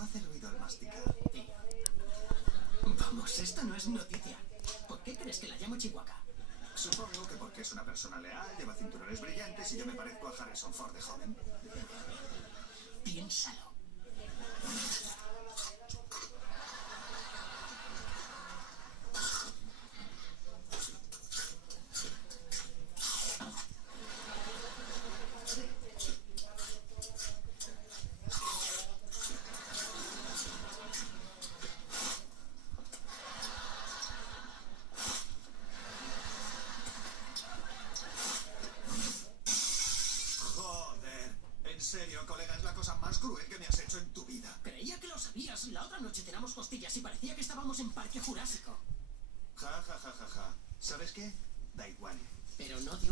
No hace ruido al masticar. Sí. Vamos, esto no es noticia. ¿Por qué crees que la llamo Chihuahua? Supongo que porque es una persona leal, lleva cinturones brillantes y yo me parezco a Harrison Ford de joven. Piénsalo. Joder. En serio, colega, es la cosa más cruel que me has hecho en tu vida. Creía que lo sabías. La otra noche cenamos costillas y parecía que estábamos en Parque Jurásico. Ja, ja, ja, ja, ja. ¿Sabes qué? Da igual. Pero no dio